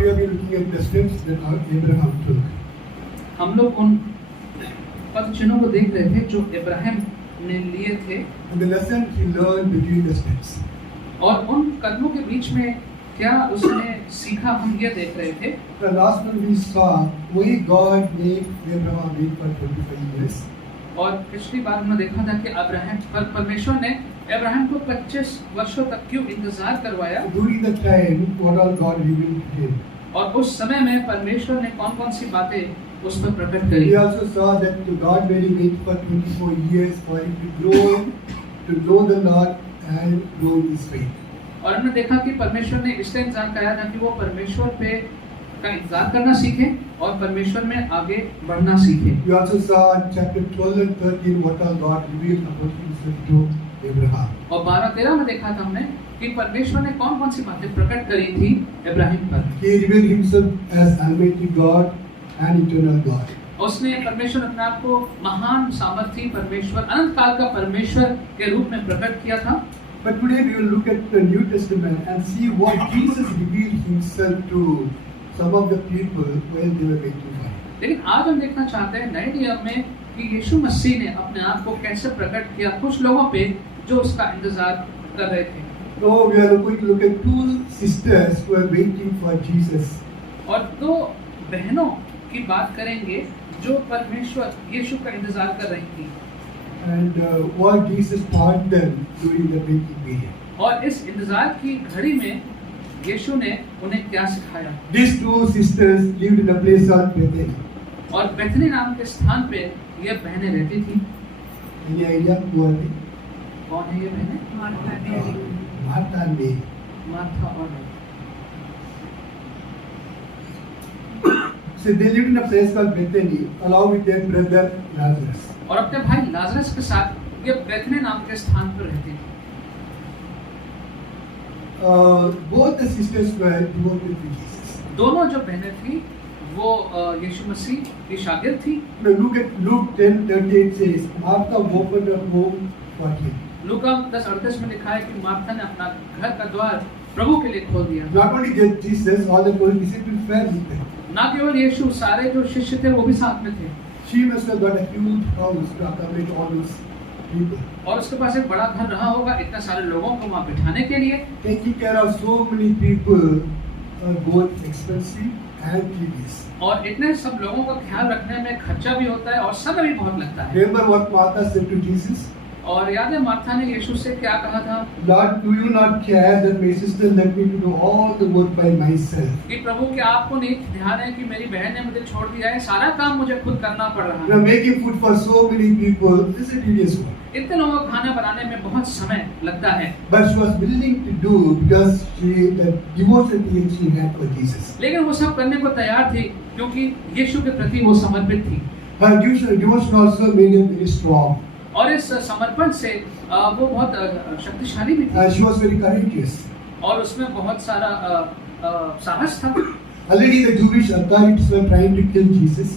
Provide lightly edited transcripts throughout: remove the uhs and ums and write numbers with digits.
we have been looking at the steps that Abraham took. हम लोग उन पद चिन्हों को देख रहे थे जो इब्राहिम ने लिए थे, And the lesson he learned between the steps. और उन कदमों के बीच में क्या उसने सीखा हम ये देख रहे थे। The last one we saw why God made Abraham wait for 25 years. और पिछली बार हमने देखा था कि परमेश्वर ने इब्राहिम को 25 वर्षों तक क्यों इंतजार करवाया। During the time, what all God revealed to him. और उस समय में परमेश्वर ने कौन कौन सी बातें उस पर प्रकट करी। We also saw that God made him wait for 24 years for him to grow, to know the Lord and grow in his faith. और हमने देखा कि परमेश्वर ने इसलिए इंतजार कराया था कि वो परमेश्वर पे का इंतजार करना सीखे और परमेश्वर में आगे बढ़ना सीखे। We also saw in chapter 12 and 13 what all God revealed about himself to Abraham. और 12-13 में देखा था हमने कि परमेश्वर ने कौन कौन सी बातें प्रकट करी थी इब्राहिम पर। He revealed himself as Almighty God and eternal God. उसने परमेश्वर अपने आप को महान सामर्थी परमेश्वर, अनंत काल का परमेश्वर के रूप में प्रकट किया था। But today we will look at the New Testament and see what Jesus revealed himself to some of the people while they were waiting for him. लेकिन आज हम देखना चाहते हैं नए नियम में कि यीशु मसीह ने अपने आप को कैसे प्रकट किया कुछ लोगों पे जो उसका इंतजार कर रहे थे। So we are going to look at two sisters who are waiting for Jesus. और दो बहनों की बात करेंगे जो परमेश्वर यीशु का इंतजार कर रही थी। And what Jesus taught them during the waiting period. और इस इंतजार की घड़ी में यीशु ने उन्हें क्या सिखाया। These two sisters lived in a place called Bethany. और बेथनी नाम के स्थान पे ये बहनें रहती थी। Any idea who are they? कौन है ये बहनें? Martha and Mary. मार्था और Maryam. So they lived in a place called Bethany along with their brother Lazarus. और अपने भाई लाजरस के साथ ये बेथनी नाम के स्थान पर रहती थी। Both the sisters were devoted to Jesus. दोनों जो बहनें थी वो यीशु मसीह की शागिर्द थी। Now look at Luke 10:38 says, Martha opened her home for him. लूका 10:38 में लिखा है कि मार्था ने अपना घर का द्वार प्रभु के लिए खोल दिया। Not only did Jesus, all the 12 disciples were with them. ना केवल यीशु, सारे जो शिष्य थे वो भी साथ में थे। She must have got a huge house to accommodate all those people. और उसके पास एक बड़ा घर रहा होगा इतने सारे लोगों को वहाँ बिठाने के लिए। Taking care of so many people are both expensive and tedious. और इतने सब लोगों का ख्याल रखने में खर्चा भी होता है और समय भी बहुत लगता है। Remember what Martha said to Jesus? और याद है मार्था ने यीशु से क्या कहा था? Lord, do you not care that my sister left me to do all the work by myself? कि प्रभु क्या आपको नहीं ध्यान है कि मेरी बहन ने मुझे छोड़ दिया है, सारा काम मुझे खुद करना पड़ रहा Now है। making food for so many people is a tedious work. इतने लोगों को खाना बनाने में बहुत समय लगता है। But she was willing to do because the devotion she had for Jesus. लेकिन वो सब करने को तैयार थी क्योंकि यीशु के प्रति वो समर्पित थी। Her devotion also made him very strong. और इस समर्पण से वो बहुत शक्तिशाली भी थी। She was very courageous. और उसमें बहुत सारा साहस था। Already the Jewish authorities were trying to kill Jesus.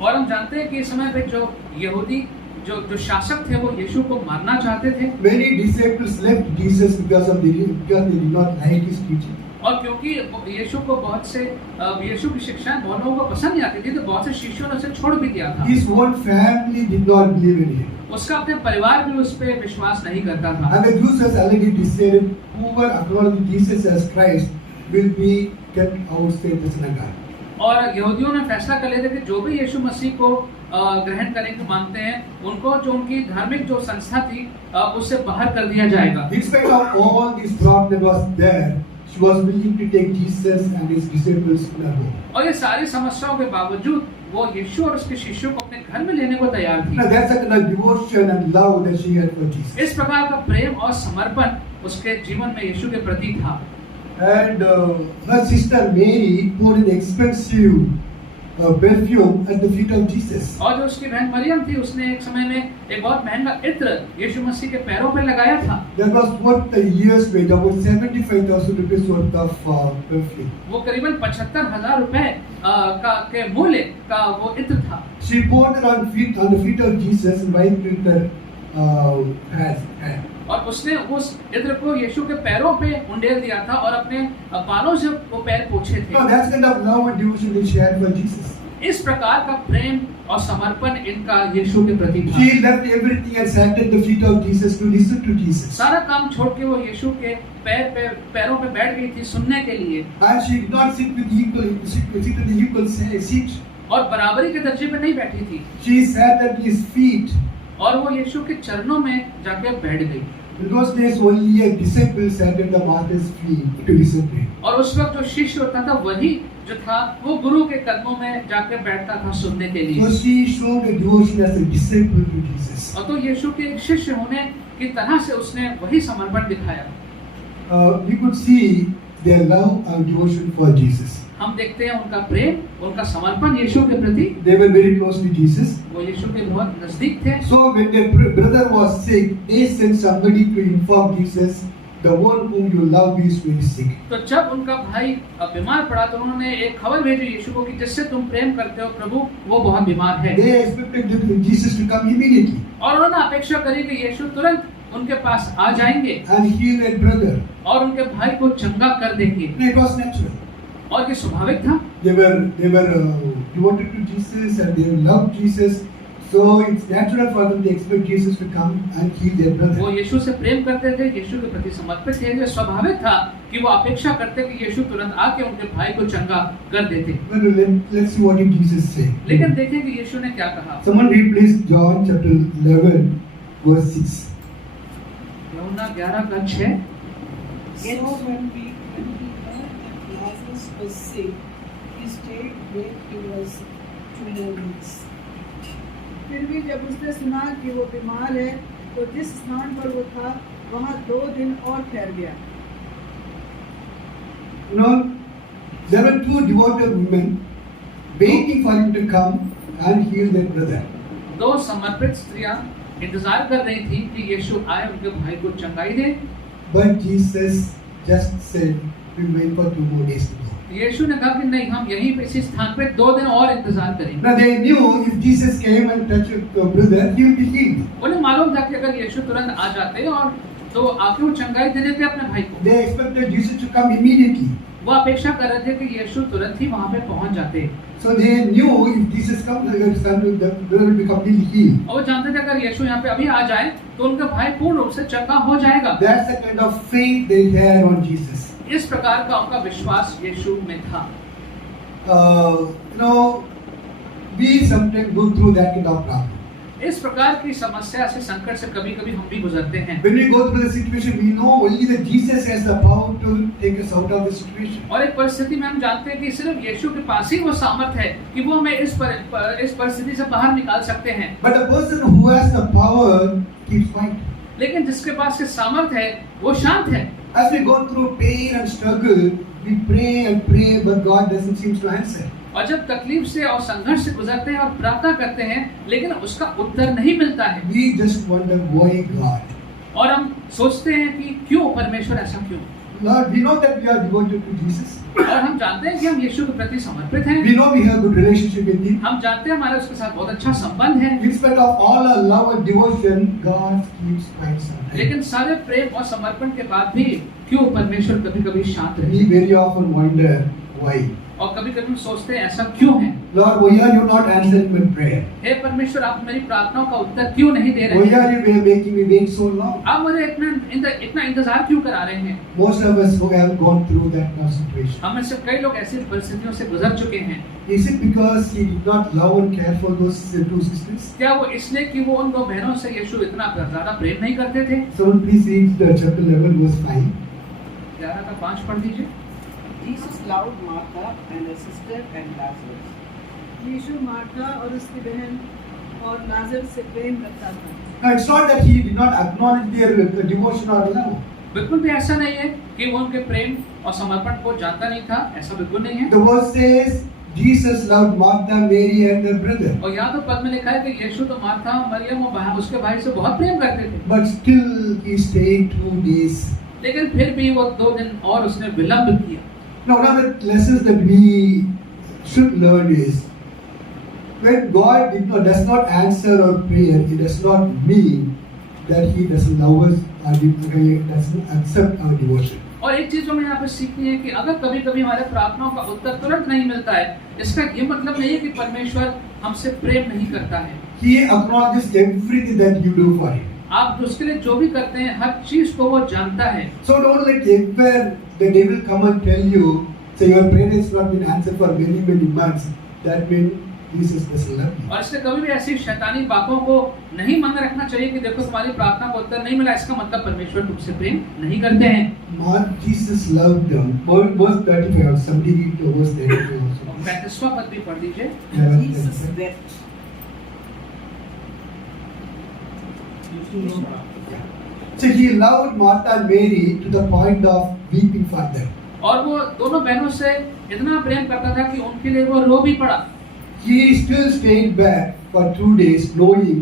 और हम जानते हैं कि इस समय पे जो यहूदी जो शासक थे वो यीशु को मारना चाहते थे। Many disciples left Jesus because they did not like his teaching. और क्योंकि यीशु को बहुत से यीशु की शिक्षाएं बहुत लोगों को पसंद नहीं आती थी तो बहुत से शिष्यों ने उसे छोड़ भी दिया था। His own family did not believe in him. उसका अपने परिवार भी उस पे विश्वास नहीं करता था। And the Jews has already decided whoever acknowledges Jesus as Christ will be kept outside the synagogue. और यहूदियों ने फैसला कर लिया था कि जो भी यीशु मसीह को ग्रहण करेंगे मानते हैं उनको जो उनकी धार्मिक जो संस्था थी उससे बाहर कर दिया जाएगा। In spite of all this problem that was there, she was willing to take Jesus and his disciples to her home. और ये सारी समस्याओं के बावजूद वो यीशु और उसके शिष्यों को अपने घर में लेने को तैयार थी। Now that's the kind of devotion and love that she had for Jesus. इस प्रकार का प्रेम और समर्पण उसके जीवन में यीशु के प्रति था। And her sister Mary poured an expensive perfume at the feet of Jesus. और जो उसकी बहन मरियम थी उसने एक समय में एक बहुत महंगा इत्र यीशु मसीह के पैरों पर लगाया था। That was worth a year's wage, about 75,000 rupees worth of perfume. वो करीबन 75,000 रुपए के मूल्य का वो इत्र था। She poured it on the feet of Jesus and wiped with her hands. और उसने उस इत्र को यीशु के पैरों पे उंडेल दिया था और अपने बालों से वो पैर पोंछे थे। Now that's kind of love and devotion they shared for Jesus. इस प्रकार का प्रेम और समर्पण इनका यीशु के प्रति था। She left everything and sat at the feet of Jesus to listen to Jesus. सारा काम छोड़ के वो यीशु के पैरों पे बैठ गई थी सुनने के लिए। And she did not sit at the equal seat. और बराबरी के दर्जे पे नहीं बैठी थी। She sat at his feet. और वो यीशु के चरणों में जाके बैठ गई। In those days, only a disciple sat at the master's feet to listen to him. और उस वक्त जो शिष्य होता था वही जो था वो गुरु के कदमों में जाके बैठता था सुनने के लिए। So she showed a devotion as a disciple to Jesus. और तो यीशु के एक शिष्य होने की तरह से उसने वही समर्पण दिखाया। We could see their love and devotion for Jesus. हम देखते हैं उनका प्रेम, उनका समर्पण यीशु के प्रति। They were very close to Jesus. वो यीशु के बहुत नजदीक थे। So when their brother was sick, they sent somebody to inform Jesus, the one whom you love is very sick. तो जब उनका भाई बीमार पड़ा तो उन्होंने एक खबर भेजी यीशु को कि जिससे तुम प्रेम करते हो प्रभु वो बहुत बीमार है। They expected Jesus to come immediately और उन्होंने अपेक्षा करी कि यीशु तुरंत उनके पास आ जाएंगे and heal their brother. और उनके भाई को चंगा कर देंगे। It was natural. और ये स्वाभाविक था। They were devoted to Jesus and they loved Jesus. So it's natural for them to expect Jesus to come and heal their brother. वो यीशु से प्रेम करते थे, यीशु के प्रति समर्पित थे। ये स्वाभाविक था कि वो अपेक्षा करते कि यीशु तुरंत आके उनके भाई को चंगा कर देते। Let's see what did Jesus say. लेकिन देखें कि यीशु ने क्या कहा। Someone read please John chapter 11 verse 6. यूहन्ना 11:6। So when he heard that Lazarus was sick, he stayed where he was 2 more weeks. फिर भी जब उसने सुना कि वो बीमार है तो जिस स्थान पर वो था वहाँ 2 दिन और ठहर गया। You know, there were 2 devoted women waiting for him to come and heal their brother. 2 समर्पित स्त्रियां इंतजार कर रही थी कि यीशु आए उनके भाई को चंगाई दे। But Jesus just said, "We'll wait for 2 more days to go." यीशु ने कहा कि नहीं हम यहीं पे इसी स्थान पे 2 दिन और इंतजार करेंगे। Now they knew if Jesus came and touched the brother, he will be healed. उन्हें मालूम था कि अगर यीशु तुरंत आ जाते और तो आके वो चंगाई दे देते अपने भाई को। They expected Jesus to come immediately. वो अपेक्षा कर रहे थे कि यीशु तुरंत ही वहाँ पे पहुँच जाते। So they knew if Jesus comes, the brother will be completely healed. और वो जानते थे अगर यीशु यहाँ पे अभी आ जाए तो उनका भाई पूर्ण रूप से चंगा हो जाएगा। That's the kind of faith they had on Jesus. इस प्रकार का उनका विश्वास यीशु में था। You know, we sometimes go through that kind of problem. इस प्रकार की समस्या से संकट से कभी-कभी हम भी गुजरते हैं। When we go through the situation, we know only that Jesus has the power to take us out of the situation. और एक परिस्थिति में हम जानते हैं कि सिर्फ यीशु के पास ही वो सामर्थ है कि वो हमें इस परिस्थिति से बाहर निकाल सकते हैं। But the person who has the power keeps quiet. लेकिन जिसके पास ये सामर्थ है वो शांत है। As we go through pain and struggle, we pray, but God doesn't seem to answer. और जब तकलीफ से और संघर्ष से गुजरते हैं और प्रार्थना करते हैं लेकिन उसका उत्तर नहीं मिलता है। We just wonder why God. और हम सोचते हैं कि क्यों परमेश्वर ऐसा क्यों। Lord, we know that we are devoted to Jesus. और हम जानते हैं कि हम यीशु के प्रति समर्पित हैं। We know we have good relationship with Him. हम जानते हैं हमारा उसके साथ बहुत अच्छा संबंध है। In spite of all our love and devotion, God keeps quiet sometimes. लेकिन सारे प्रेम और समर्पण के बाद भी क्यों परमेश्वर कभी-कभी शांत रहते We हैं। very often wonder why. और कभी-कभी हम सोचते हैं ऐसा क्यों है। Lord, why are you not answering my prayer? हे परमेश्वर आप मेरी प्रार्थनाओं का उत्तर क्यों नहीं दे रहे Why हैं। are you making me wait so long? आप मुझे इतना इंतजार क्यों करा रहे हैं। Most of us who have gone through that kind of situation. हम में से कई लोग ऐसी परिस्थितियों से गुजर चुके हैं। Is it because He did not love and care for those 2 sisters? क्या वो इसलिए कि वो उन 2 बहनों से यीशु इतना ज्यादा प्रेम नहीं करते थे। Someone please read the chapter 11 verse 5. 11:5 पढ़ दीजिए। Jesus loved Martha and her sister and Lazarus. यीशु मार्था और उसकी बहन और लाजर से प्रेम करता था। Now it's not that He did not acknowledge their devotion or love. बिल्कुल भी ऐसा नहीं है कि वो उनके प्रेम और समर्पण को जानता नहीं था। ऐसा बिल्कुल नहीं है। The verse says Jesus loved Martha, Mary and their brother. और यहाँ तो पद में लिखा है कि यीशु तो मार्था मरियम और उसके भाई से बहुत प्रेम करते थे। But still He stayed 2 days. लेकिन फिर भी वो 2 दिन और उसने विलंब किया। Now one of the lessons that we should learn is when God does not answer our prayer, it does not mean that He doesn't love us doesn't accept our devotion. और एक चीज जो हमें यहाँ पे सीखनी है कि अगर कभी कभी हमारे प्रार्थनाओं का उत्तर तुरंत नहीं मिलता है, इसका ये मतलब नहीं है कि परमेश्वर हमसे प्रेम नहीं करता है। He acknowledges everything that you do for him. आप उसके लिए जो भी करते हैं हर चीज को वो जानता है। So don't let ever the devil come and tell you, say your prayer has not been answered for many months. That means Jesus doesn't love you. और इसलिए कभी भी ऐसी शैतानी बातों को नहीं मन में रखना चाहिए कि देखो तुम्हारी प्रार्थना को उत्तर नहीं मिला, इसका मतलब परमेश्वर तुमसे प्रेम नहीं करते हैं। Jesus loved them. Verse 35 or somebody read the verse 35 also. 35वां पद भी पढ़ दीजिए। Jesus wept. So he loved Martha and Mary to the point of weeping for them. और वो दोनों बहनों से इतना प्रेम करता था कि उनके लिए वो रो भी पड़ा। He still stayed back for 2 days knowing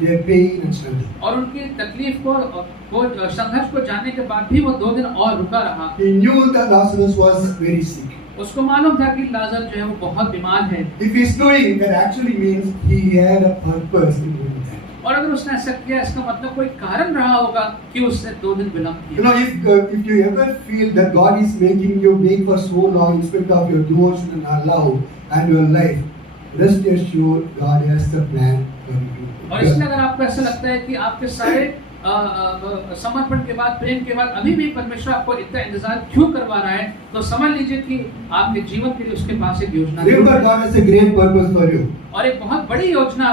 their pain and struggle. और उनकी तकलीफ को संघर्ष को जानने के बाद भी वो 2 दिन और रुका रहा। He knew that Lazarus was very sick. उसको मालूम था कि लाजर जो है वो बहुत बीमार है। If he's doing, that actually means he had a purpose in doing that. और अगर उसने ऐसा किया, इसका मतलब कोई कारण रहा होगा कि उसने 2 दिन विलंब You किया। know, if you ever feel that God is making you wait for so long in spite of your devotion and love and your life, rest assured God has the plan for you. और इसलिए अगर आपको ऐसा लगता है कि आपके सारे समर्पण के बाद, प्रेम के बाद अभी भी परमेश्वर आपको इतना इंतजार क्यों करवा रहा है, तो समझ लीजिए कि आपके जीवन के लिए उसके पास एक योजना Remember, है God has a great purpose for you. और एक बहुत बड़ी योजना,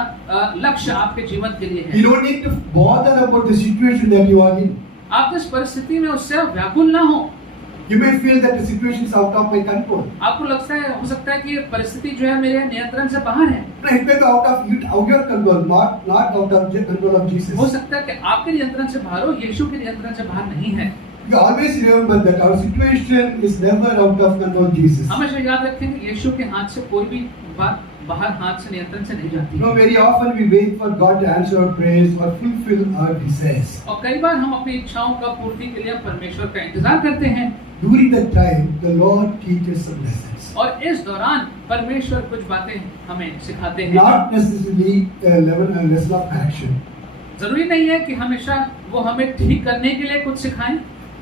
लक्ष्य आपके जीवन के लिए है। You don't need to bother about the situation that you are in. आप जिस परिस्थिति में उससे व्याकुल ना हो। You may feel that the situation is out of my control. आपको लगता है, हो सकता है कि ये परिस्थिति जो है मेरे नियंत्रण से बाहर है। No, it may be out of your control, not out of the control of Jesus. हो सकता है कि आपके नियंत्रण से बाहर हो, यीशु के नियंत्रण से बाहर नहीं है। You always remember that our situation is never out of control of Jesus. हमेशा याद रखें कि यीशु के हाथ से कोई भी बात बाहर हाथ से नियंत्रण से नहीं जाती। No, very often we wait for God to answer our prayers or fulfill our desires. और कई बार हम अपनी इच्छाओं का पूर्ति के लिए परमेश्वर का इंतजार करते हैं। During that time, the Lord teaches some lessons. और इस दौरान परमेश्वर कुछ बातें हमें सिखाते हैं। Not necessarily a lesson of action. जरूरी नहीं है कि हमेशा वो हमें ठीक करने के लिए कुछ सिखाएं।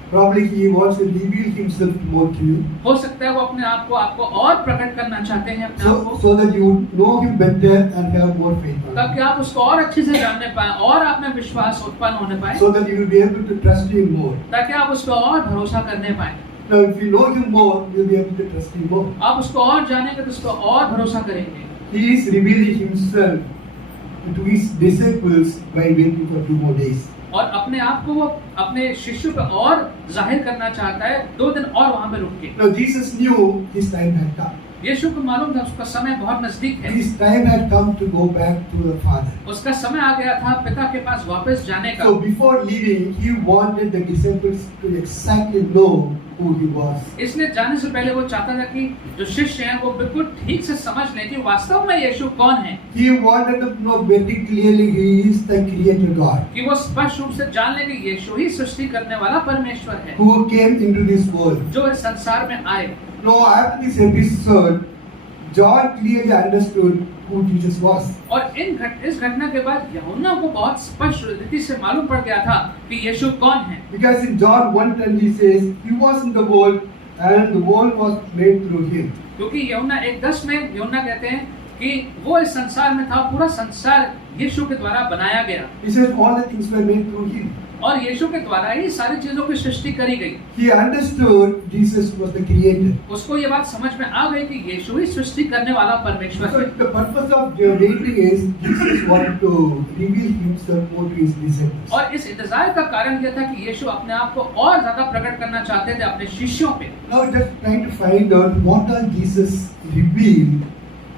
Probably He wants to reveal Himself more to you, हो सकता है वो अपने आप को आपको और प्रकट करना चाहते हैं अपने आप को, so that you know Him better and have more faith on Him. ताकि आप उसको और अच्छे से जानने पाएं और आप में विश्वास उत्पन्न होने पाए, So that you will be able to trust Him more. ताकि आप उसको और भरोसा करने पाए। Now, if you know Him more, you'll be able to trust Him more. आप उसको और जानेंगे तो उसको और भरोसा करेंगे। He is revealing Himself to His disciples by waiting for 2 more days. और अपने आप को वो अपने शिष्यों पे और जाहिर करना चाहता है 2 दिन और वहां पे रुक के। Now, Jesus knew His time had come. यीशु को मालूम था उसका समय बहुत नजदीक है। His time had come to go back to the Father. उसका समय आ गया था पिता के पास वापस जाने का। So before leaving, He wanted the disciples to exactly know who He was. इसलिए जाने से पहले वो चाहता था कि जो शिष्य हैं वो बिल्कुल ठीक से समझ लें कि वास्तव में यीशु कौन है। He wanted them to know very clearly He is the Creator God कि वो स्पष्ट रूप से जान लें कि यीशु ही सृष्टि करने वाला परमेश्वर है, who came into this world. जो इस संसार में आए। Now, after this episode, John clearly understood who Jesus was. और इस घटना के बाद यूहन्ना को बहुत स्पष्ट रीति से मालूम पड़ गया था कि यीशु कौन है। Because in John 1:10 he says, He was in the world and the world was made through Him. क्योंकि यूहन्ना 1:10 में यूहन्ना कहते हैं कि वो इस संसार में था, पूरा संसार यीशु के द्वारा बनाया गया। He says all the things were made through Him. और यीशु के द्वारा ही सारी चीजों की सृष्टि करी गई। He understood Jesus was the Creator. उसको ये बात समझ में आ गई कि यीशु ही सृष्टि करने वाला परमेश्वर So है। the purpose of your waiting is Jesus wanted to reveal Himself more to His disciples. और इस इंतजार का कारण यह था कि यीशु अपने आप को और ज्यादा प्रकट करना चाहते थे अपने शिष्यों पे। Now just trying to find out what all Jesus revealed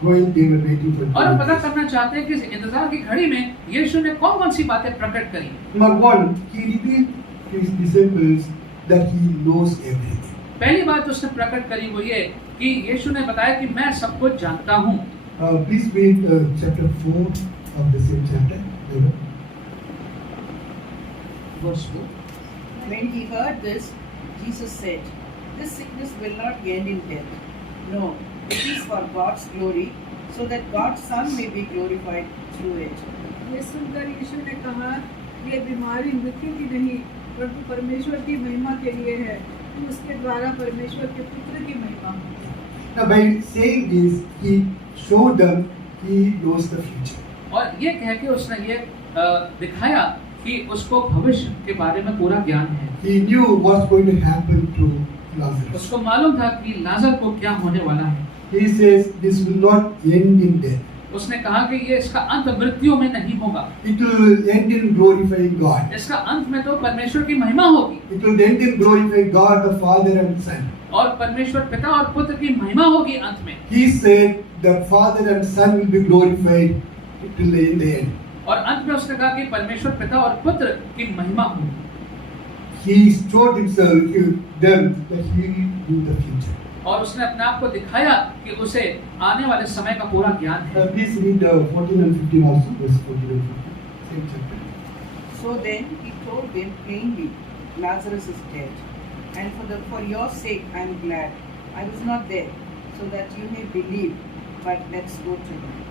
while they were waiting for और हम पता Jesus. करना चाहते हैं कि इस इंतजार की घड़ी में यीशु ने कौन कौन सी बातें प्रकट करी। Number one, He revealed to His disciples that He knows everything. पहली बात जो उसने प्रकट करी वो ये कि यीशु ने बताया कि मैं सब कुछ जानता हूँ। Please read chapter 4 of the same chapter. Verse 4. When he heard this, Jesus said, "This sickness will not end in death. No, it is for God's glory, so that God's Son may be glorified through it." ये सुनकर यीशु ने कहा, ये बीमारी मृत्यु की नहीं परंतु परमेश्वर की महिमा के लिए है कि उसके द्वारा परमेश्वर के पुत्र की महिमा हो। Now, by saying this, he showed them he knows the future. और ये कह के उसने ये दिखाया कि उसको भविष्य के बारे में पूरा ज्ञान है। He knew what's going to happen to Lazarus. उसको मालूम था कि लाजर को क्या होने वाला है। He says this will not end in death. उसने कहा कि ये इसका अंत मृत्यु में नहीं होगा, It will end in glorifying God. इसका अंत में तो परमेश्वर की महिमा होगी It will end in glorifying God the Father and Son. और परमेश्वर पिता और पुत्र की महिमा होगी अंत में। He said the Father and Son will be glorified till in the end. और अंत में उसने कहा कि परमेश्वर पिता और पुत्र की महिमा होगी। He showed himself to them that he knew the future. और उसने अपने आप को दिखाया कि उसे आने वाले समय का पूरा ज्ञान है। Please read 14 and 15 also, verse 14 and 15. Same chapter. So then he told them plainly, Lazarus is dead, and for your sake I am glad I was not there, so that you may believe. But let's go to him.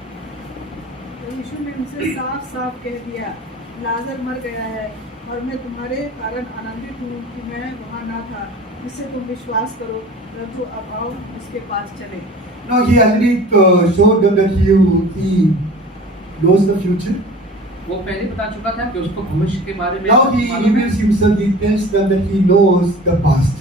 तो यीशु ने उनसे साफ साफ कह दिया, लाजर मर गया है और मैं तुम्हारे कारण आनंदित हूँ कि मैं वहाँ ना था, जिससे तुम विश्वास करो, परंतु अब आओ उसके पास चले। Now he already showed them that he knows the future. वो पहले बता चुका था कि उसको भविष्य के बारे में Now he मालूम है। reveals himself. He tells them that he knows the past.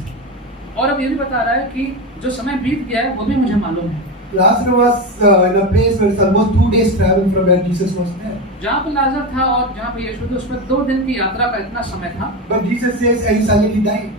और अब ये भी बता रहा है कि जो समय बीत गया है वो भी मुझे मालूम है। Lazarus was in a place where it's almost 2 days travel from where Jesus was there. जहाँ पर लाजर था और जहाँ पर यीशु था उसमें 2 दिन की यात्रा का इतना समय था। But Jesus says he's already died.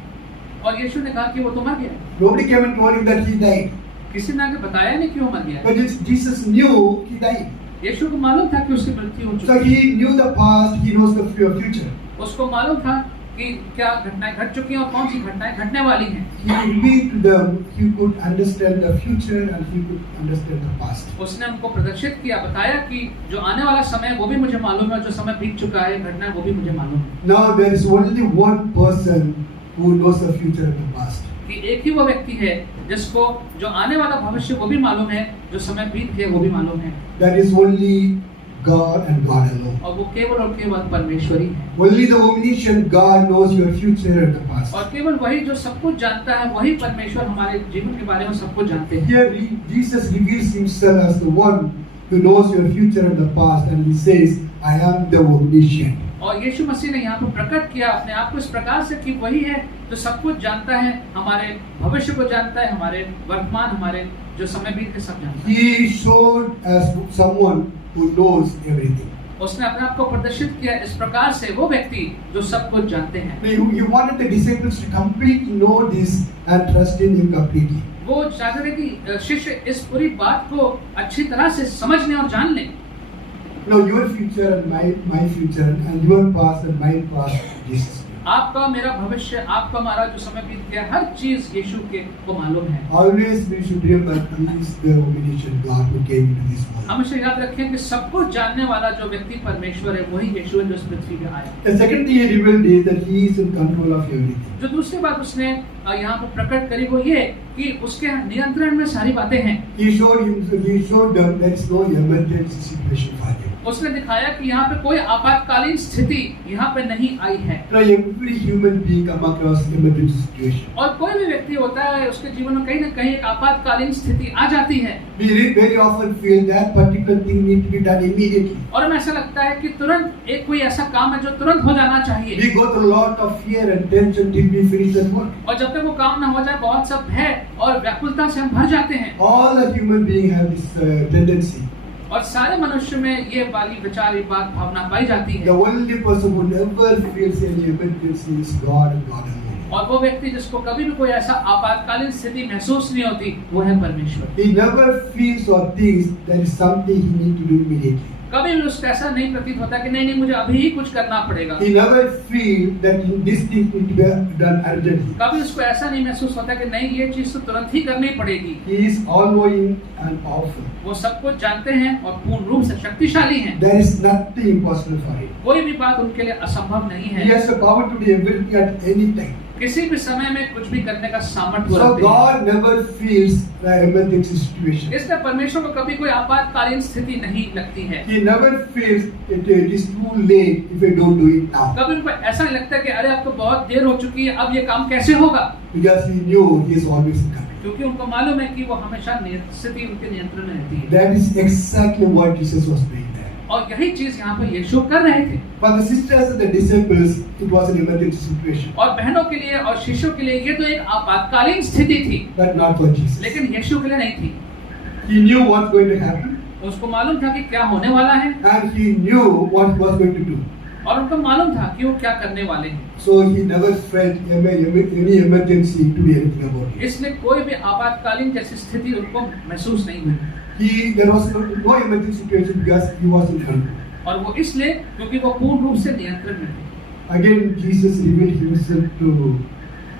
और यीशु ने कहा कि वो तो मर गया। Nobody came and told him that he died. किसी ने आगे बताया नहीं कि वो मर गया। But Jesus knew he died. यीशु को मालूम था कि उसकी मृत्यु हो So चुकी है। he knew the past. He knows the future. उसको मालूम था कि क्या घटनाएं घट चुकी हैं और कौन सी घटनाएं घटने वाली हैं। He revealed to them. He could understand the future and he could understand the past. उसने उनको प्रदर्शित किया, बताया कि जो आने वाला समय है वो भी मुझे मालूम है, जो समय बीत चुका है घटना वो भी मुझे मालूम है। Now there is only one person who knows the future and the past. कि एक ही वो व्यक्ति है जिसको जो आने वाला भविष्य वो भी मालूम है, जो समय बीत गया वो भी मालूम है। That is only God and God alone. और वो केवल और केवल परमेश्वर ही है। Only the omniscient God knows your future and the past. और केवल वही जो सब कुछ जानता है, वही परमेश्वर हमारे जीवन के बारे में सब कुछ जानते हैं। Here Jesus reveals himself as the one who knows your future and the past, and he says, I am the omniscient. और यीशु मसीह ने यहाँ पर प्रकट किया अपने आप को इस प्रकार से कि वही है जो सब कुछ जानता है, हमारे भविष्य को जानता है, हमारे वर्तमान, हमारे जो समय बीत के सब जानता है। He showed as someone who knows everything. उसने अपने आप को प्रदर्शित किया इस प्रकार से वो व्यक्ति जो सब कुछ जानते हैं। He wanted the disciples to completely know this and trust in him completely. वो चाहते थे कि शिष्य इस पूरी बात को अच्छी तरह से समझ लें और जान लें। You know, your future and my future and your past and my past, Jesus. आपका मेरा भविष्य, आपका हमारा जो समय बीत गया, हर चीज यीशु के को मालूम है। Always we should remember he is the omniscient God who came into this world. हमेशा याद रखें कि सब कुछ जानने वाला जो व्यक्ति परमेश्वर है वही यीशु है जो इस पृथ्वी पे आया। The second thing he revealed is that he is in control of everything. जो दूसरी बात उसने यहाँ पर प्रकट करी वो ये कि उसके नियंत्रण में सारी बातें हैं। He showed them there is no emergency situation for him. उसने दिखाया कि यहाँ पे कोई आपातकालीन स्थिति यहाँ पे नहीं आई है। So every human being come across emergency situation. और कोई भी व्यक्ति होता है उसके जीवन में कहीं ना कहीं एक आपातकालीन स्थिति आ जाती है। We very often feel that particular thing need to be done immediately. और हमें ऐसा लगता है कि तुरंत एक कोई ऐसा काम है जो तुरंत हो जाना चाहिए। We go through a lot of fear and tension till we finish that work. और जब तक वो काम ना हो जाए बहुत सब भय और व्याकुलता से हम भर जाते हैं। All the human beings have this tendency. और सारे मनुष्य में ये वाली विचार, ये बात, भावना पाई जाती The है। only person who never feels any emergency is God and God alone. और वो व्यक्ति जिसको कभी भी कोई ऐसा आपातकालीन स्थिति महसूस नहीं होती वो है परमेश्वर। He never feels or thinks there is something he need to do immediately. कभी भी उसको ऐसा नहीं प्रतीत होता कि नहीं मुझे अभी ही कुछ करना पड़ेगा। He never feels that this thing need to be done urgently. कभी उसको ऐसा नहीं महसूस होता कि नहीं ये चीज तो तुरंत ही करनी पड़ेगी। He is all-knowing and powerful. वो सब कुछ जानते हैं और पूर्ण रूप से शक्तिशाली हैं। There is nothing impossible for him. कोई भी बात उनके लिए असंभव नहीं He है। has the power to do everything at any time. किसी भी समय में कुछ भी करने का सामर्थ्य So रखते हैं। God never feels the emergency situation. इसलिए परमेश्वर को कभी कोई आपातकालीन स्थिति नहीं लगती है। He never feels it is too late if I don't do it now. कभी उनको ऐसा नहीं लगता कि अरे अब तो बहुत देर हो चुकी है, अब ये काम कैसे होगा, Because he knew he is always in control. क्योंकि उनको मालूम है कि वो हमेशा स्थिति उनके नियंत्रण में रहती है। That is exactly what Jesus was doing there. और यही चीज यहाँ पे यीशु कर रहे थे। For the sisters and the disciples, it was an emergency situation, और बहनों के लिए और शिष्यों के लिए ये तो एक आपातकालीन स्थिति थी, but not for Jesus. लेकिन यीशु के लिए नहीं थी। He knew what's going to happen, उसको मालूम था कि क्या होने वाला है, and he knew what he was going to do. और उनको मालूम था कि वो क्या करने वाले हैं। So he never felt any emergency to do anything about it. इसलिए कोई भी आपातकालीन जैसी स्थिति उनको महसूस नहीं हुई। There was no emergency situation because he was in control. और वो इसलिए क्योंकि वो पूर्ण रूप से नियंत्रण में थे। Again, Jesus revealed himself to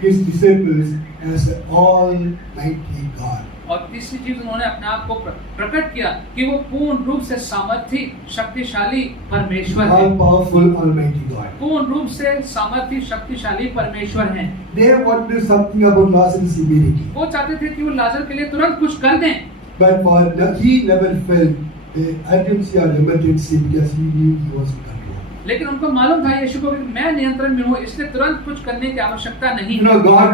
his disciples as Almighty God. और तीसरी चीज उन्होंने अपने आप को प्रकट किया कि वो पूर्ण रूप से सामर्थी शक्तिशाली परमेश्वर है। All powerful Almighty God. पूर्ण रूप से सामर्थी शक्तिशाली परमेश्वर हैं। They wanted to do something about Lazarus immediately, वो चाहते थे कि वो लाजर के लिए तुरंत कुछ कर दें, but he never felt the urgency or emergency because he knew he was in control. लेकिन उनको मालूम था यीशु को कि मैं नियंत्रण में हूँ, इसलिए तुरंत कुछ करने की आवश्यकता नहीं You है। know, God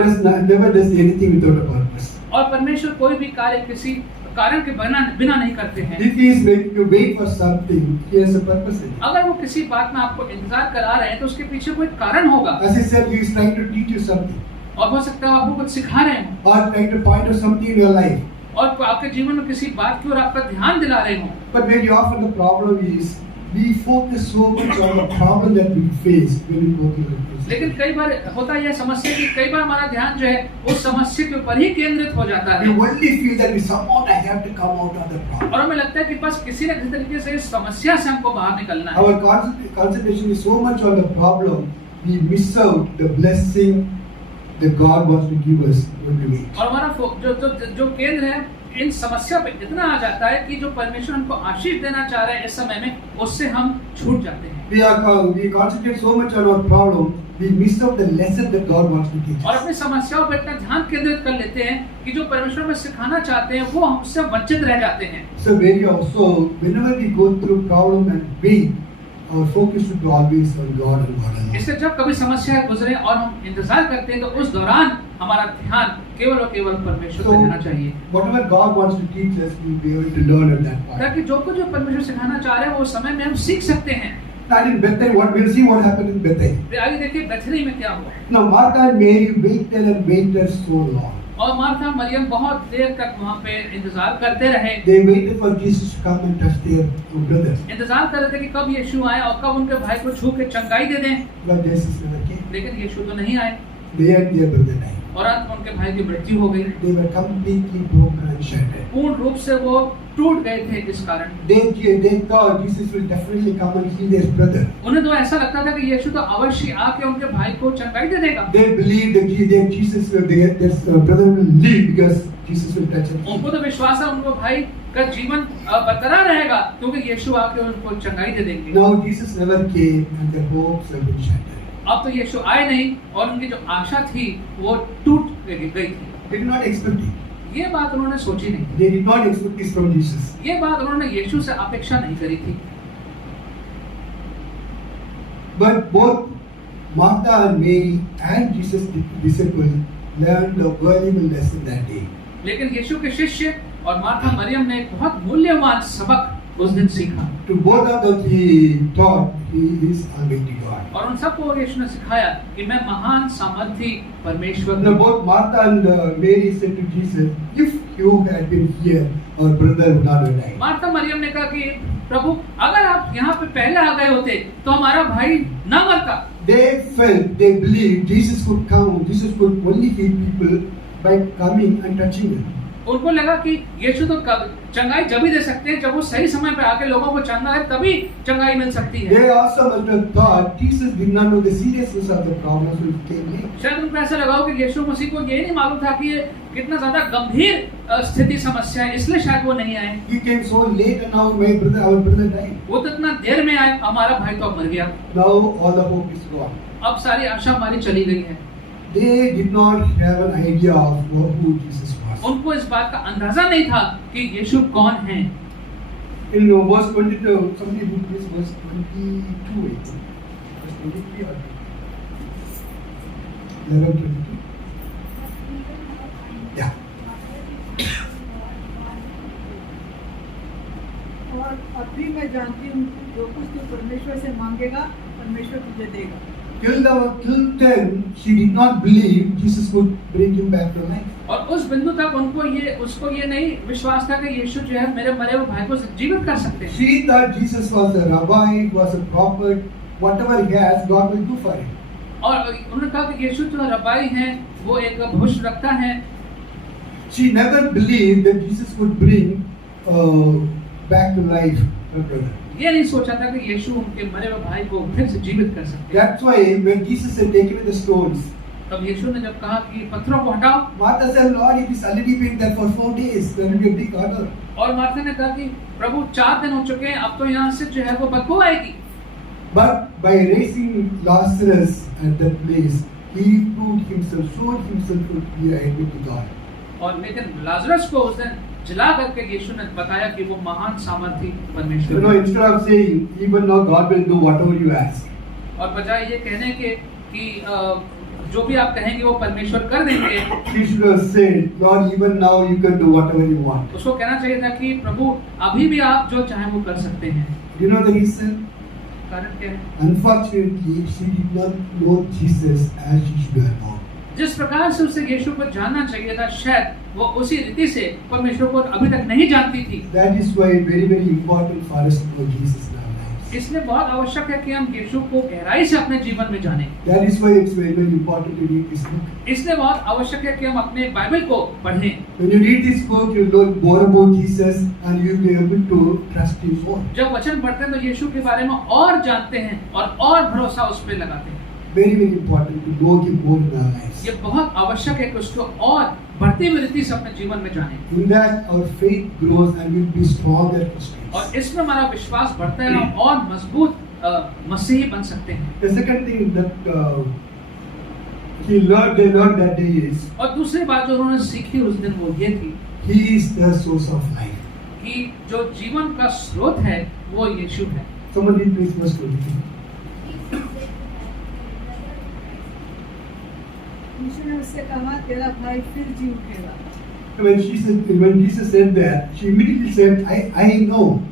never does anything without a purpose. और परमेश्वर कोई भी कार्य किसी कारण के बिना नहीं करते हैं। If he is making you wait for something, he has a purpose in it. अगर वो किसी बात में आपको इंतजार करा रहे हैं तो उसके पीछे कोई कारण होगा, As I said, he is trying to teach you something और हो सकता है आपको कुछ सिखा रहे हो, or trying to point out something in your life. और आपके जीवन में किसी बात की ओर आपका ध्यान दिला रहे हो। But very often the problem is we focus so much on the problem that we face when we go through the लेकिन process. कई बार होता है यह समस्या कि कई बार हमारा ध्यान जो है उस समस्या के ऊपर ही केंद्रित हो जाता We है, only feel that we somehow I have to come out of the problem. और हमें लगता है कि बस किसी न किसी तरीके से इस समस्या से हमको बाहर निकलना है। Our concentration is so much on the problem, we miss out the blessing that God wants to give us when we wait. और हमारा जो केंद्र है इन समस्या पे इतना आ जाता है कि जो परमेश्वर हमको आशीष देना चाह रहे हैं इस समय में, उससे हम छूट जाते हैं। We concentrate so much on our problem, we miss out the lesson that God wants to teach और us. अपनी समस्याओं पर इतना ध्यान केंद्रित कर लेते हैं कि जो परमेश्वर में सिखाना चाहते हैं वो हमसे वंचित रह जाते हैं। So whenever we go through problem and wait, our focus should be always on God and God alone. इसलिए जब कभी समस्या गुजरे और हम इंतजार करते हैं तो उस दौरान हमारा ध्यान केवल और केवल परमेश्वर पे रहना चाहिए, Whatever God wants to teach us, we'll be able to learn at that point. ताकि जो कुछ परमेश्वर सिखाना चाह रहे हैं वो समय में हम सीख सकते हैं। And in Bethel, we'll see what happened in Bethel. फिर आगे देखिए बेथनी में क्या हुआ। Now Martha and Mary waited so long. और मार्था मरियम बहुत देर तक वहाँ पे इंतजार करते रहे। They waited for Jesus to come and touch their brothers. इंतजार कर रहे थे कि कब यीशु आए और कब उनके भाई को छू के चंगाई दे दें, But Jesus never came. लेकिन यीशु तो नहीं आए They had their brother died. और अंत में उनके भाई की मृत्यु हो गई। They were completely broken and shattered. पूर्ण रूप से वो टूट गए थे इस कारण। They thought Jesus will definitely come and heal their brother. उन्हें तो ऐसा लगता था कि यीशु तो अवश्य आके उनके भाई को चंगाई दे देगा। They believed that Jesus will, their brother will live because Jesus will touch him. उनको तो विश्वास है उनको भाई का जीवन बरकरार रहेगा क्योंकि यीशु आके उनको चंगाई दे देंगे। Now Jesus never came and their hopes have been shattered. अब तो यीशु आए नहीं और उनकी जो आशा थी वो टूट गई थी। They did not expect it. ये बात उन्होंने सोची नहीं, They did not expect this from Jesus. ये बात उन्होंने यीशु से अपेक्षा नहीं करी थी। But both Martha and Mary and Jesus' disciples learned a valuable lesson that day. लेकिन यीशु के शिष्य और मार्था मरियम ने एक बहुत मूल्यवान सबक उस दिन सीखा। To both of them he taught he is Almighty God. और उन सबको यीशु ने सिखाया कि मैं महान सामर्थी परमेश्वर Now हूँ। both Martha and Mary said to Jesus, if you had been here, our brother would not have died. Martha मरियम ने कहा कि प्रभु अगर आप यहाँ पे पहले आ गए होते तो हमारा भाई ना मरता। They felt, they believed Jesus could come, Jesus could only heal people by coming and touching them. उनको लगा कि यीशु तो चंगाई जब ही दे सकते हैं जब वो सही समय पे आके लोगों को चंगा है तभी चंगाई मिल सकती है। They also must have thought Jesus did not know the seriousness of the problem, so he came late. शायद उनको ऐसा लगा हो कि यीशु मसीह को ये नहीं मालूम था कि ये कितना ज्यादा गंभीर स्थिति समस्या है, इसलिए शायद वो नहीं आए। He came so late and now our brother died. वो तो इतना देर में आए, हमारा भाई तो अब मर गया। Now all the hope is gone. अब सारी आशा हमारी चली गई है। they did not have an idea of who Jesus was. उनको इस बात का अंदाजा नहीं था कि यीशु कौन है। In verse 22, somebody read this verse 22, I think. Verse 23 or 11:22. Yeah. और अभी मैं जानती हूँ जो कुछ तू परमेश्वर से मांगेगा परमेश्वर तुझे देगा। Till then, she did not believe Jesus would bring him back to life. और उस बिंदु तक उसको ये नहीं विश्वास था कि यीशु जो है मेरे मरे हुए भाई को जीवित कर सकते हैं। She thought Jesus was a rabbi, was a prophet. Whatever he has, God will do for him. और उन्होंने कहा कि यीशु तो रबाई हैं, वो एक भविष्यवक्ता हैं। She never believed that Jesus would bring back to life her brother. ये नहीं सोचा था कि यीशु उनके मरे हुए भाई को फिर से जीवित कर सकते हैं। That's why when Jesus had taken away the stones, तब यीशु ने जब कहा कि पत्थरों को हटाओ, Martha said, Lord, it is already been there for 4 days. There will be a big order. और मार्था ने कहा कि प्रभु 4 दिन हो चुके हैं, अब तो यहाँ से जो है वो बदबू आएगी। But by raising Lazarus at that place, he proved himself, showed himself to be a enemy to God. और लेकिन लाजरस को उस दिन जिला करके यीशु ने बताया कि वो महान सामर्थी परमेश्वर You know, है। instead of saying, even now God will do whatever you ask, और बजाय ये कहने के कि जो भी आप कहेंगे वो परमेश्वर कर देंगे, he should have said, Lord, even now you can do whatever you want. उसको कहना चाहिए था कि प्रभु अभी भी आप जो चाहें वो कर सकते हैं। You know the reason? कारण क्या है? Unfortunately, she did not know Jesus as she should have known. जिस प्रकार से उसे यीशु को जानना चाहिए था, शायद वो उसी रीति से परमेश्वर को अभी तक नहीं जानती थी। That is why very, very important for us to know Jesus in our lives. इसलिए बहुत आवश्यक है कि हम यीशु को गहराई से अपने जीवन में जानें। That is why it's very, very important to read this book. इसलिए बहुत आवश्यक है कि हम अपने बाइबल को पढ़ें। When you read this book, you learn more about Jesus and you'll be able to trust Him more. जब वचन पढ़ते हैं तो यीशु के बारे में और जानते हैं और भरोसा उस पर लगाते हैं। Very, very important to know Him more in our lives. ये बहुत आवश्यक है कि उसको और बढ़ती हुई रीति से अपने जीवन में जानें। In that, our faith grows and we'll be stronger Christians. और इसमें हमारा विश्वास बढ़ता है, हम और मजबूत मसीही बन सकते हैं। The second thing that they learned that day is, और दूसरी बात जो उन्होंने सीखी उस दिन वो ये थी He is the source of life. कि जो जीवन का स्रोत है वो यीशु है। Somebody please verse 23. यीशु ने उससे कहा तेरा भाई फिर जी उठेगा। When Jesus said that, she immediately said, I know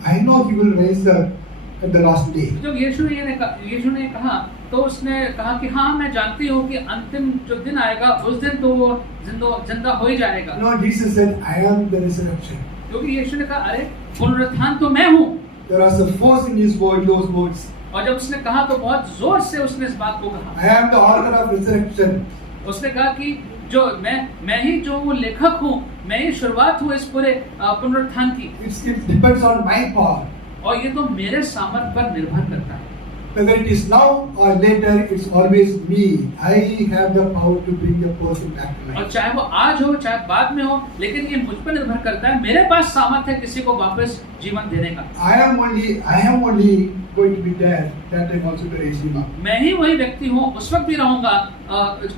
He will rise up at the last day. जब यीशु ने कहा तो उसने कहा कि हाँ मैं जानती हूँ कि अंतिम जो दिन आएगा उस दिन तो वो जिंदा हो ही जाएगा। No, Jesus said, I am the resurrection. क्योंकि यीशु ने कहा अरे पुनरुत्थान तो मैं हूँ। There was a force in His word, those words. और जब उसने कहा तो बहुत जोर से उसने इस बात को कहा। I am the author of resurrection. उसने कहा कि जो मैं ही जो वो लेखक हूँ, मैं ही शुरुआत हूँ इस पूरे पुनरुत्थान की। It depends on my power. और ये तो मेरे सामर्थ पर निर्भर करता है। Whether it is now or later, it's always me. I have the power to bring the person back to और life. चाहे वो आज हो चाहे बाद में हो, लेकिन ये मुझ पर निर्भर करता है। मेरे पास सामर्थ्य है किसी को वापस जीवन देने का। I am only going to be there that time also to raise him up. मैं ही वही व्यक्ति हूँ, उस वक्त भी रहूंगा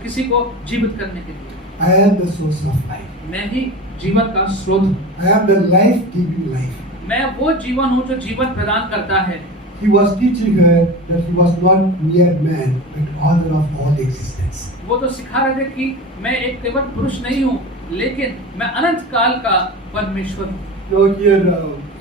किसी को जीवित करने के लिए। I am the source of life. मैं ही जीवन का स्रोत हूँ। I am the life-giving life. मैं वो जीवन हूँ जो जीवन प्रदान करता है। He was teaching her that he was not mere man, but author of all existence. वो तो सिखा रहे थे कि मैं एक केवल पुरुष नहीं हूँ, लेकिन मैं अनंत काल का परमेश्वर हूँ। So here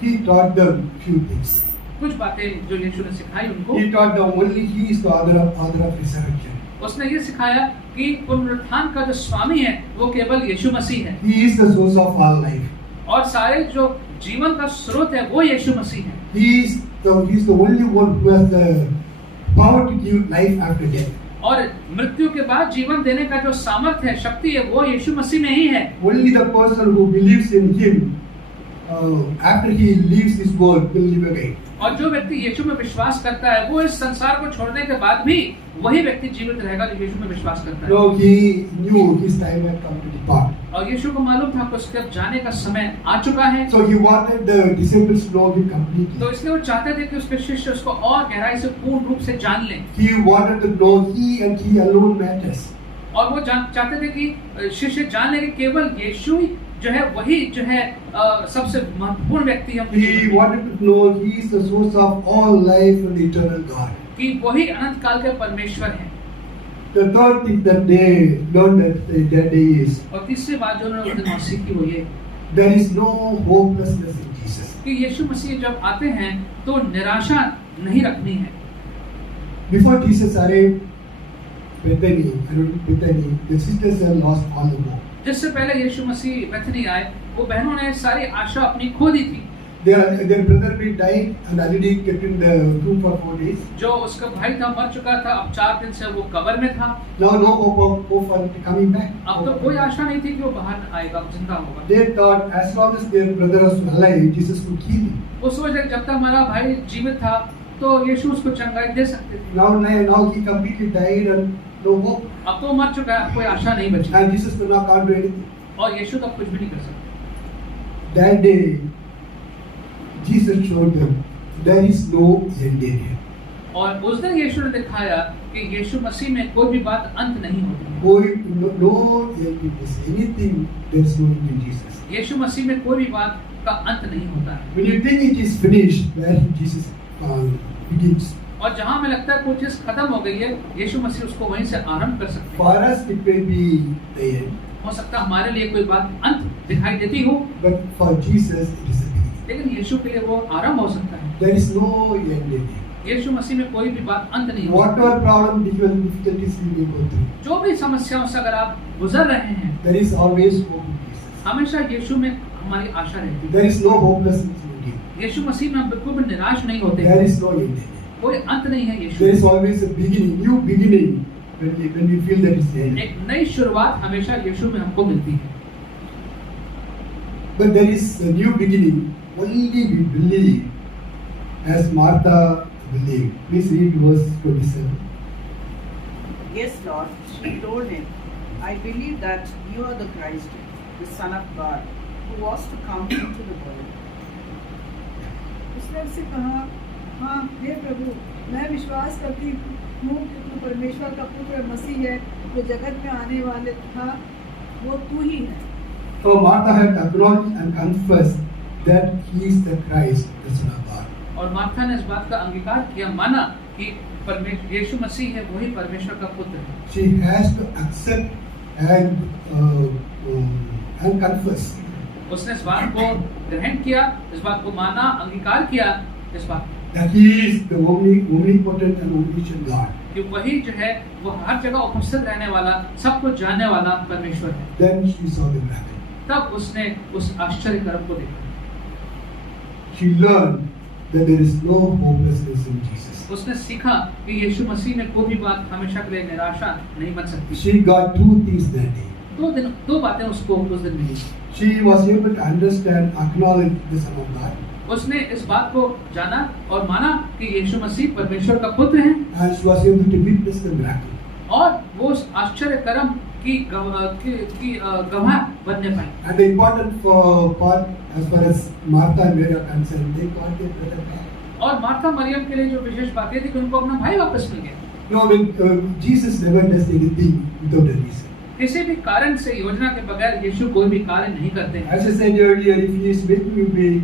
he taught them few things. कुछ बातें जो यीशु ने सिखाई उनको। He taught them only he is the author of resurrection. उसने ये सिखाया कि पुनरुत्थान का जो स्वामी है वो केवल यीशु मसीह है। He is the source of all life. और सारे जो जीवन का स्रोत है वो यीशु मसीह है। He is the only one who has the power to give life after death. और मृत्यु के बाद जीवन देने का जो सामर्थ्य है, शक्ति है, वो यीशु मसीह में ही है। Only the person who believes in him after he leaves this world will live again. और जो व्यक्ति यीशु में विश्वास करता है वो इस संसार को छोड़ने के बाद भी वही व्यक्ति जीवित रहेगा जो यीशु में विश्वास करता है। No, he knew his time had come to depart. और यीशु को मालूम था कि उसके अब जाने का समय आ चुका है। So he wanted the disciples to know him completely. तो इसलिए वो चाहते थे कि उसके शिष्य उसको और गहराई से पूर्ण रूप से जान लें। He wanted to know he and he alone matters. और वो चाहते थे कि शिष्य जाने कि केवल यीशु ही जो है वही जो है सबसे महत्वपूर्ण व्यक्ति है। He wanted to know He is the source of all life and the eternal God. कि वही अनंत काल के परमेश्वर हैं। The third thing that they learned that day is और तीसरी बात जो उन्होंने उस दिन सीखी की वो ये there is no hopelessness in Jesus. कि यीशु मसीह जब आते हैं तो निराशा नहीं रखनी है। Before Jesus arrived Bethany, the sisters had lost all the hope. जिससे पहले यीशु मसीह बेथनी आए वो बहनों ने सारी आशा अपनी खो दी थी। Their brother had died and already kept in the tomb for 4 days. जो उसका भाई था मर चुका था, अब 4 दिन से वो कब्र में था। Now no hope for coming back. अब तो कोई आशा नहीं थी कि वो बाहर आएगा, जिंदा होगा। They thought as long as their brother was alive, Jesus could heal him. वो सोच रहे जब तक हमारा भाई जीवित था तो यीशु उसको चंगाई दे सकते थे। Now he completely died and no hope. अब तो मर चुका है, कोई आशा नहीं बची And Jesus could not can't do anything. और यीशु तो कुछ भी नहीं कर सकते। That day, Jesus showed them there is no end in him. और उस दिन यीशु ने दिखाया कि यीशु मसीह में कोई भी बात अंत नहीं होती। No end in this. Anything there is no end in Jesus. यीशु मसीह में कोई भी बात का अंत नहीं होता है। When you think it is finished, where Jesus begins. और जहाँ हमें लगता है कोई चीज खत्म हो गई है, यीशु मसीह उसको वहीं से आरंभ कर सकते हैं। For us it may be the end. हो सकता है हमारे लिए कोई बात अंत दिखाई देती हो, But for Jesus it is the beginning. लेकिन यीशु के लिए वो आरंभ हो सकता है। There is no end in him. यीशु मसीह में कोई भी बात अंत नहीं होती। Whatever problem, difficulties we may go through, जो भी समस्याओं से अगर आप गुजर रहे हैं, there is always hope in Jesus. हमेशा यीशु में हमारी आशा रहती है। There is no hopelessness in him. यीशु मसीह में हम बिल्कुल भी निराश नहीं होते। There is no end in him. कोई अंत नहीं है यीशु There is में। always a beginning, new beginning when we feel that it's the end. एक नई शुरुआत हमेशा यीशु में हमको मिलती है। But there is a new beginning only we believe, as Martha believed. Please read verse 27. Yes, Lord, she told him, I believe that you are the Christ, the Son of God, who was to come into the world. उसने उससे कहा, हाँ हे प्रभु, मैं विश्वास करती हूँ कि तू परमेश्वर का पुत्र मसीह है, जो जगत में आने वाले था, वो तू ही है। So Martha had acknowledged and confessed that he is the Christ, the Son of God. और मार्था ने इस बात का अंगीकार किया, माना कि यीशु मसीह है वही परमेश्वर का पुत्र है। She has to accept and confess. उसने इस बात को ग्रहण किया, इस बात को माना, अंगीकार किया, इस बात That he is the omnipotent and omniscient God. कि वही जो है वो हर जगह उपस्थित रहने वाला, सब कुछ जानने वाला परमेश्वर है। Then she saw the miracle. तब उसने उस आश्चर्य कर्म को देखा। She learned that there is no hopelessness in Jesus. उसने सीखा कि यीशु मसीह में कोई भी बात हमेशा के लिए निराशा नहीं बन सकती। She got two things that day. दो बातें उसको उस दिन मिली। She was able to understand, acknowledge the Son of God. उसने इस बात को जाना और माना कि यीशु मसीह परमेश्वर का पुत्र है, And she was able to witness the miracle. और वो उस आश्चर्य कर्म की गवाह बनने पाई। And the important part, as far as Martha and Mary are concerned, they got their brother back. और मार्था मरियम के लिए जो विशेष बात ये थी कि उनको अपना भाई वापस मिल गया। No, when Jesus never does anything without a reason. किसी भी कारण से, योजना के बगैर यीशु कोई भी कार्य नहीं करते हैं। As I said earlier, if he is making you wait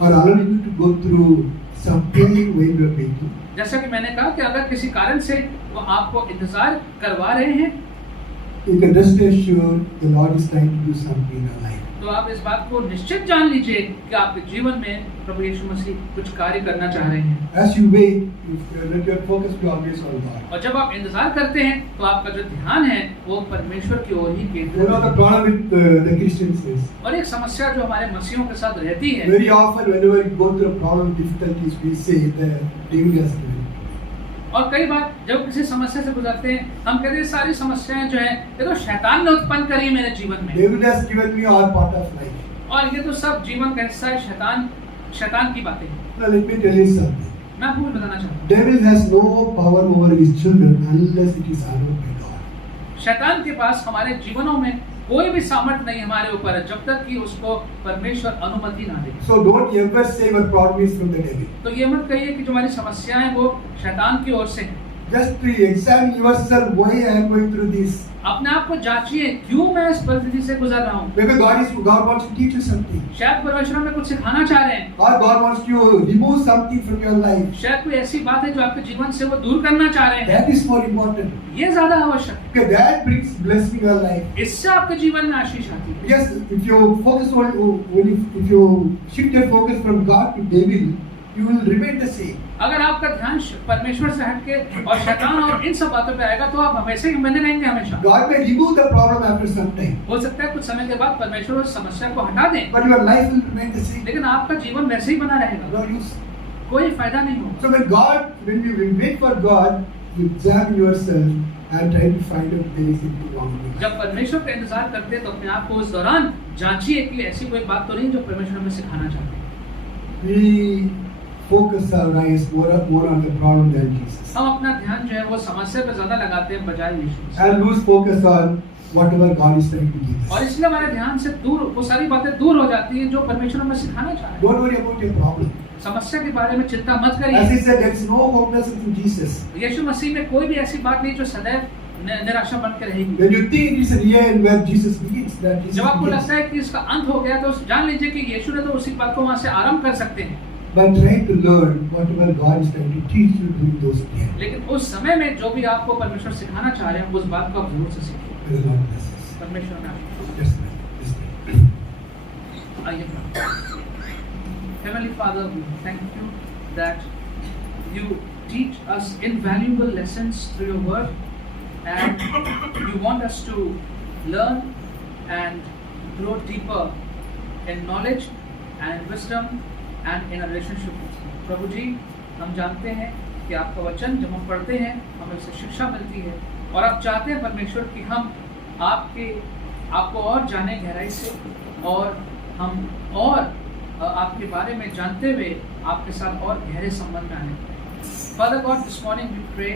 or allowing you to go through some pain when you are waiting, जैसा कि मैंने कहा कि अगर किसी कारण से वो आपको इंतजार करवा रहे हैं, you can rest assured the Lord is trying to do something in our life. तो आप इस बात को निश्चित जान लीजिए कि आपके जीवन में प्रभु यीशु मसीह कुछ कार्य करना चाह रहे हैं। As you wait, let your focus be always on God. और जब आप इंतजार करते हैं तो आपका जो ध्यान है वो परमेश्वर की ओर ही You केंद्रित know the है। problem with the Christians is और एक समस्या जो हमारे मसीहों के साथ रहती है, very often whenever you go through a problem, difficulties, we say the devil has given. और कई बार जब किसी समस्या से गुजरते हैं हम कहते हैं सारी समस्याएं जो है ये तो शैतान ने उत्पन्न करी है मेरे जीवन में, Devil has given me all part of life. और ये तो सब जीवन का हिस्सा है, शैतान की बातें हैं। Now let me tell you something. मैं आपको कुछ बताना चाहता हूँ, Devil has no power over his children unless it is allowed by God. शैतान के पास हमारे जीवनों में कोई भी सामर्थ्य नहीं हमारे ऊपर है जब तक कि उसको परमेश्वर अनुमति ना दे। So don't ever say your problem is from the devil. तो ये मत कहिए कि जो हमारी समस्याएं वो शैतान की ओर से हैं। just to examine yourself why I am going through this. अपने आप को जांचिए, क्यों मैं इस परिस्थिति से गुजर रहा हूँ। Maybe God wants to teach you something. शायद परमेश्वर हमें कुछ सिखाना चाह रहे हैं, Or God wants to remove something from your life. शायद कोई ऐसी बात है जो आपके जीवन से वो दूर करना चाह रहे हैं। That is more important. ये ज्यादा आवश्यक है, Because that brings blessing in your life. इससे आपके जीवन में आशीष आती है। Yes, if you focus on, if you shift your focus from God to devil, you will remain the same. अगर आपका ध्यान परमेश्वर से हटके और शैतान और इन सब बातों पे आएगा तो आप हमेशा ही बने रहेंगे हमेशा। God may remove the problem after some time, हो सकता है कुछ समय के बाद परमेश्वर उस समस्या को हटा दें, but your life will remain the same. लेकिन आपका जीवन वैसे ही बना रहेगा, No use. कोई फायदा नहीं होगा। So when you wait for God, you examine yourself and try to find out if there is anything wrong with you. जब परमेश्वर का इंतजार करते हैं तो अपने आप को उस दौरान जांचिए कि ऐसी कोई बात तो नहीं जो परमेश्वर हमें सिखाना चाहते हैं। We focus our eyes more on the problem than Jesus, हम अपना ध्यान जो है वो समस्या पे ज्यादा लगाते हैं बजाय यीशु से, and lose focus on whatever God is trying to give और us. इसलिए हमारे ध्यान से दूर वो सारी बातें दूर हो जाती हैं जो परमेश्वर हमें सिखाना चाह रहे हैं। Don't worry about your problem. समस्या के बारे में चिंता मत As करिए। he said, there is no hopelessness in Jesus. यीशु मसीह में कोई भी ऐसी बात नहीं जो सदैव निराशा बन के रहेगी। When you think it is an end where Jesus begins, that Jesus जब आपको begins. लगता है कि इसका अंत हो गया तो जान लीजिए कि यीशु ने तो उसी बात को वहां से आरंभ कर सकते हैं, But try to learn whatever God is trying to teach you during those days. लेकिन उस समय में जो भी आपको परमेश्वर सिखाना चाह रहे हैं उस बात को आप जरूर से सीखिए। May the Lord bless us. परमेश्वर ने आपको Just pray. Just pray. आइए प्रार्थना। Heavenly Father, we thank you that you teach us invaluable lessons through your word, and you want us to learn and grow deeper in knowledge and wisdom and in a relationship with you. प्रभु जी, हम जानते हैं कि आपका वचन जब हम पढ़ते हैं हमें उससे शिक्षा मिलती है, और आप चाहते हैं परमेश्वर कि हम आपको और जाने गहराई से, और हम और आपके बारे में जानते हुए आपके साथ और गहरे संबंध में आने। Father God, this morning we pray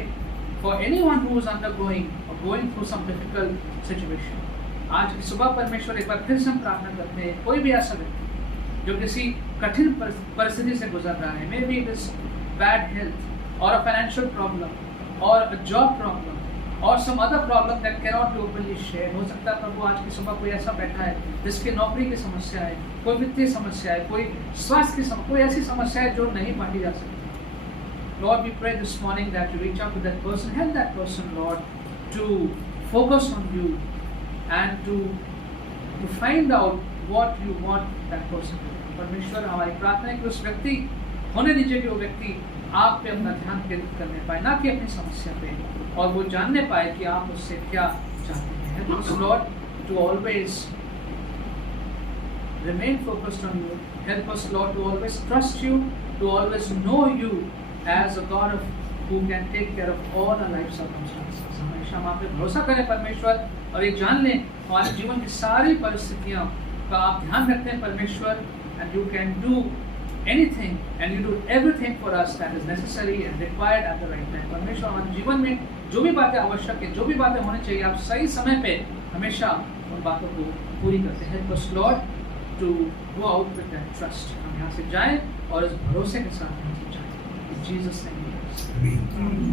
for anyone who is undergoing or going through some difficult situation. आज की सुबह परमेश्वर एक बार फिर से हम प्रार्थना करते हैं, कोई भी ऐसा व्यक्ति जो किसी कठिन परिस्थिति से गुजर रहा है, may be it is bad health और अ फाइनेंशियल प्रॉब्लम और अ जॉब प्रॉब्लम और some other problem that can not be openly share. हो सकता है प्रभु आज की सुबह कोई ऐसा बैठा है जिसकी नौकरी की समस्या है, कोई वित्तीय समस्या है, कोई स्वास्थ्य की समस्या, कोई ऐसी समस्या है जो नहीं बांटी जा सकती। Lord, we pray this morning that you reach out to that person, help that person, Lord, to focus on you and to find out what you want that person to do. परमेश्वर, हमारी प्रार्थना है कि उस व्यक्ति होने दीजिए कि वो व्यक्ति आप पे अपना ध्यान केंद्रित करने पाए, ना कि अपनी समस्या पे, और वो जानने पाए कि आप उससे क्या चाहते हैं। Help us, Lord, to always remain focused on you. Help us, Lord, to always trust you, to always know you as a God of who can take care of all our life circumstances. हमेशा हम आप पे भरोसा करें परमेश्वर, और ये जान लें हमारे जीवन की सारी परिस्थितियों का आप ध्यान रखते हैं परमेश्वर, and you can do anything and you do everything for us that is necessary and required at the right time. परमेश्वर, हमारे जीवन में जो भी बातें आवश्यक है, जो भी बातें होनी चाहिए, आप सही समय पे हमेशा उन बातों को पूरी करते हैं। Help us, Lord, to go out with that trust. हम यहाँ से जाएं और इस भरोसे के साथ यहाँ से जाएं। In Jesus' name. Amen.